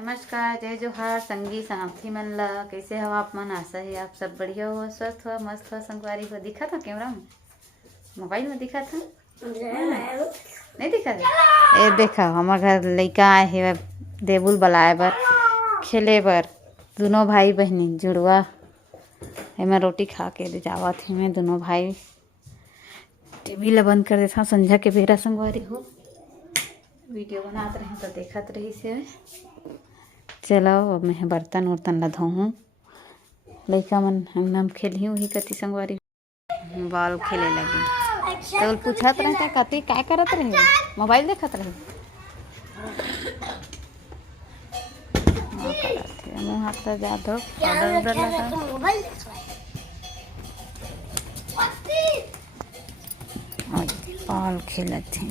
नमस्कार, जय जोहार संगी साथी मन ला। कैसे हो आप मन? आशा है आप सब बढ़िया हो, स्वस्थ हो, मस्त हो, संगवारी हो। दिखा था कैमरा में, मोबाइल में दिखा था नहीं दिखा था? ये देखा हमारे घर लड़का आए हे देबुल बलाए बर खेले बर। दोनों भाई बहनी जुड़वा मैं रोटी खा के दे जावा थी। मैं दोनों भाई टीवी ला बंद कर देता संझा के बेरा। संगवारी हो वीडियो बनाते रहे तो देखत रही से। चलो अब मैं बर्तन वर्तन ला धोऊँ। लड़का मन एकदम खेली वही कति संगवारी बॉल खेले लगी तो पूछत रहे कति क्या करत रहे, मोबाइल देखत रहे। मुँह हाथ तो जा धो ऑर्डर लगा बॉल खेलत थे।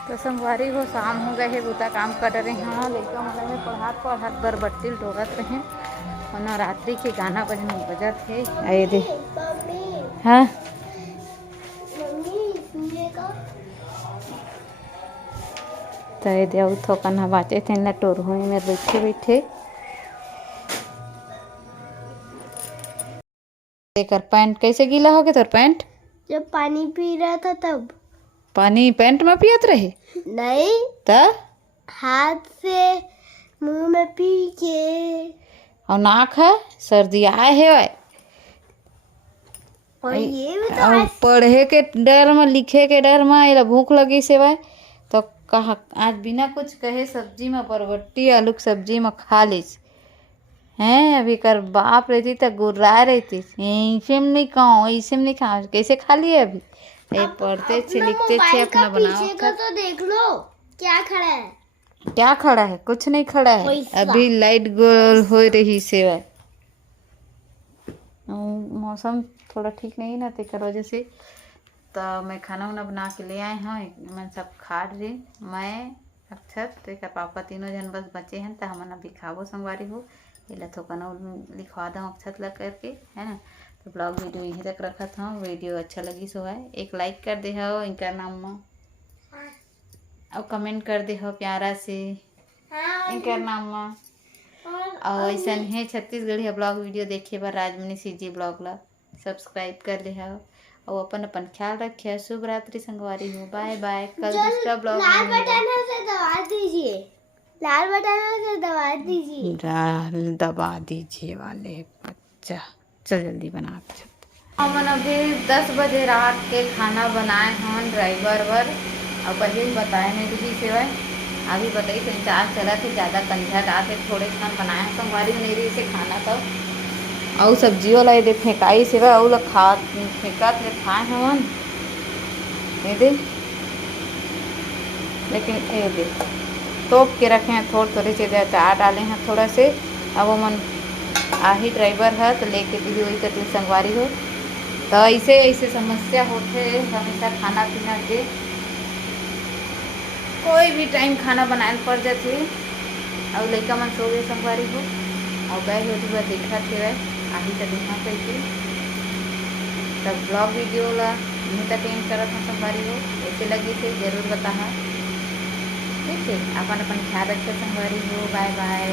तो संगवारी हो शाम हो गए है, बूता काम कर रहे हैं। लड़का मतलब में पढ़ात बर बट्टिल टोरत रहे और नवरात्रि के गाना बजना बजत है। आए दे हाँ तो ये दे थोकन हा बाचे थे ला टोर हुई में बैठे बैठे। देकर पैंट कैसे गीला हो गया तोर पैंट? जब पानी पी रहा था तब। पानी पैंट में पियत रहे? नहीं तो हाथ से मुंह में पी के। और नाक है सर्दी आए है और ये भी तो और पढ़े के डर में लिखे के डर में ये भूख लगी सेवा तो कहा आज बिना कुछ कहे सब्जी में बरबट्टी आलू की सब्जी में खा लीस हैं। अभी कर बाप रहती तो गुर्रा रहती ऐसे में नहीं खाओ, ऐसे में नहीं खाओ। कैसे खा लिए? अभी ये पढ़ते थे लिखते थे अपना बनाओ। तो देख लो क्या खड़ा है। क्या खड़ा है? कुछ नहीं खड़ा है। अभी लाइट गोल हो रही सेवा। मौसम थोड़ा ठीक नहीं ना ते कर वजह से तो मैं खाना वाना बना के ले आए हैं। मैं सब खा रही, मैं अक्षत तो एक पापा तीनों जन बस बचे हैं तो हमन अभी खाबो संगवारी हो। ये थोकना लिखवा दूँ अक्षत ला करके है ना। तो ब्लॉग वीडियो यहीं तक रखत हूँ। वीडियो अच्छा लगी सो है एक लाइक कर दे हो इनका नाम में और कमेंट कर दे हो प्यारा से इनका नाम में। और ऐसा है छत्तीसगढ़ी ब्लॉग वीडियो देखे बार राजमनी सीजी ब्लॉग ला सब्सक्राइब कर ले हो और अपन अपन ख्याल रखे। शुभ रात्रि संगवारी हो, बाय बाय। कल दूसरा ब्लॉग लाल बटन से दबा दीजिए, लाल बटन से दबा दीजिए, दबा दीजिए वाले बच्चा। चल जल्दी बना। हमन अभी 10 बजे रात के खाना बनाए हैं ड्राइवर वर और पहले बताए नहीं रही सेवा। अभी बताइए तो चार चला थे ज़्यादा कंझा डाल थोड़े खान बनाए हैं संगवारी नहीं रही से खाना तो और सब्जी वाला ये दे फेंकाई सेवा और खा फेंका थे खाए हमन ये दे। लेकिन ये दे तोप के रखे हैं थोड़े से अचार डाले हैं थोड़ा से। अब वो मन आही ड्राइवर है तो लेके दी वही करती संगवारी हो। तो ऐसे ऐसे समस्या होते हमेशा खाना पीना के कोई भी टाइम खाना बनाए पड़ जाती और लड़का मन सो गए संगवारी हो और गए होती बार देखा थे आही तो देखा करके। तब ब्लॉग वीडियो ला यहीं तक एंड करत हूँ संगवारी हो। ऐसे लगी थे जरूर बताना। ठीक है, अपन अपन ख्याल रखे संगवारी हो। Bye bye.